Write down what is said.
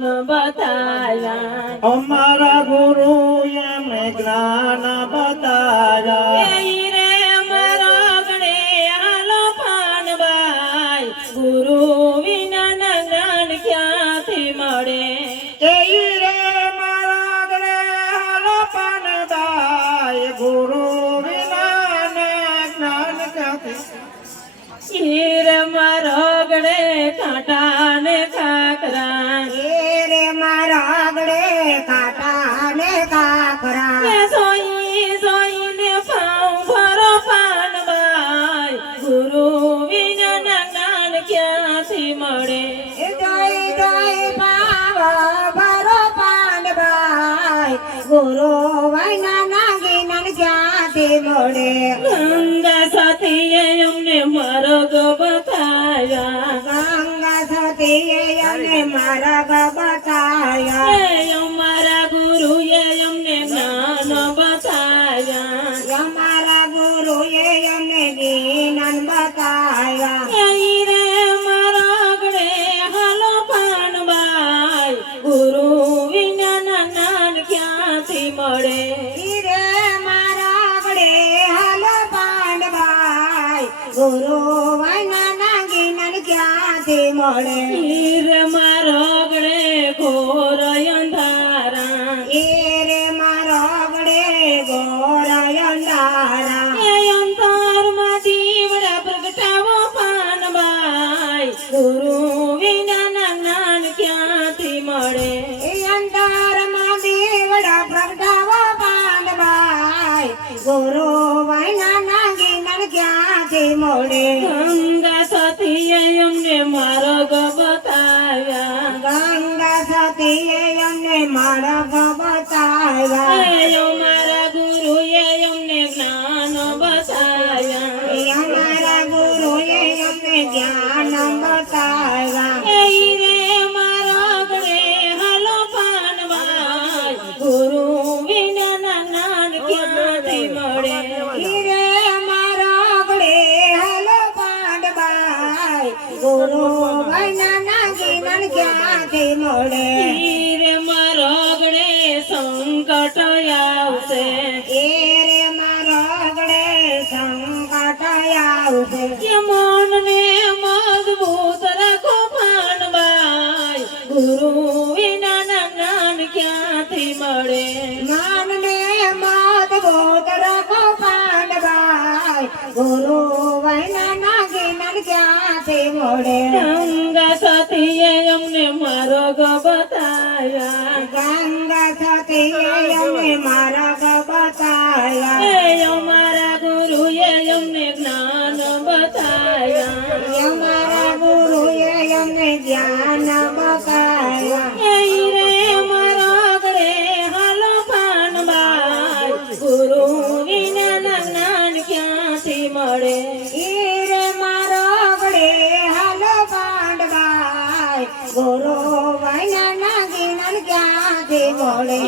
बताया અમારા ગુરુ એમને જ્ઞાન બતાયા રે મારો ગણે હાલો પાનબાઈ ગુરુ વિના જ્ઞાન ક્યાંથી મળે એ રે મારા ગણે હાલો પાનદાય ગુરુ વિના જ્ઞાન ક્યાંથી હીર મારો ગણે કાંટા ને ખાકરા રે મારા ગળે કાંટા ને કાકરા સોઈ સોઈને પાઉં ભરો પાનબાઈ ગુરુ વિના જ્ઞાન ક્યાંથી મળે જોઈ જોઈ પાવ ભરો પાનબાઈ ગુરુ વૈના નાગી નન ક્યાંથી મળે ગંગા સાથીએ અમને માર્ગ બતાયા ગંગા સતીએ અમને માર્ગ બતાયા અમારા ગુરુએ અમને જ્ઞાન બતાયા અમારા ગુરુએ અમને જ્ઞાન બતાયા રે મારા ગળે હાલો પાનબાઈ ગુરુ વિના જ્ઞાન ક્યાંથી મળે રે મારા ગળે હાલો પાનબાઈ ગુરુ વૈના નાગી નન ક્યાંથી મળે રે મારો ગળે ઘોર અંધારા રે મારો ગળે ગોરા અંધારા અંતરમાં દીવડા પ્રગટાવો પાનબાઈ ગુરુ વિના જ્ઞાન ક્યાંથી મળે અંધારમાં દીવડા પ્રગટાવો પાનબાઈ ગુરુ વૈના નાગી નન ક્યાંથી મળે ગંગા સાથીએ અમને માર્ગ બતાવ્યા ગંગા સતીએ અમને માર્ગ બતાવ્યા મારા ગુરુએ અમને જ્ઞાન બતાવ્યા અમારા ગુરુએ અમને જ્ઞાન બતાવ્યા રે મારા ગળે હાલો પાનબાઈ ગુરુ વિના જ્ઞાન ક્યાંથી મળે રે અમારા ગળે હાલો પાનબાઈ ગુરુ વૈના નાગી નન ક્યાંથી મળે રે મારો ગળે સંકટ આવશે રે મારો ગળે સંકટ આવશે મનને મજબૂત રાખો પાનબાઈ ગુરુ વિના જ્ઞાન ક્યાંથી મળે માનને મજબૂત રાખો પાનબાઈ ગુરુ વૈના નાગી નન ક્યાંથી મળે ગંગા સાથીએ અમને માર્ગ બતાવ્યા ગંગા સતીએ અમને માર્ગ બતાવ્યા અમારા ગુરુએ અમને જ્ઞાન બતાવ્યા અમારા ગુરુએ અમને જ્ઞાન બતાવ્યા રે મારા ગળે હાલો પાનબાઈ ગુરુ વિના જ્ઞાન ક્યાંથી મળે રે મારો ગળે હાલો પાનબાઈ ગુરુ વૈના નાગી નન ક્યાંથી મળે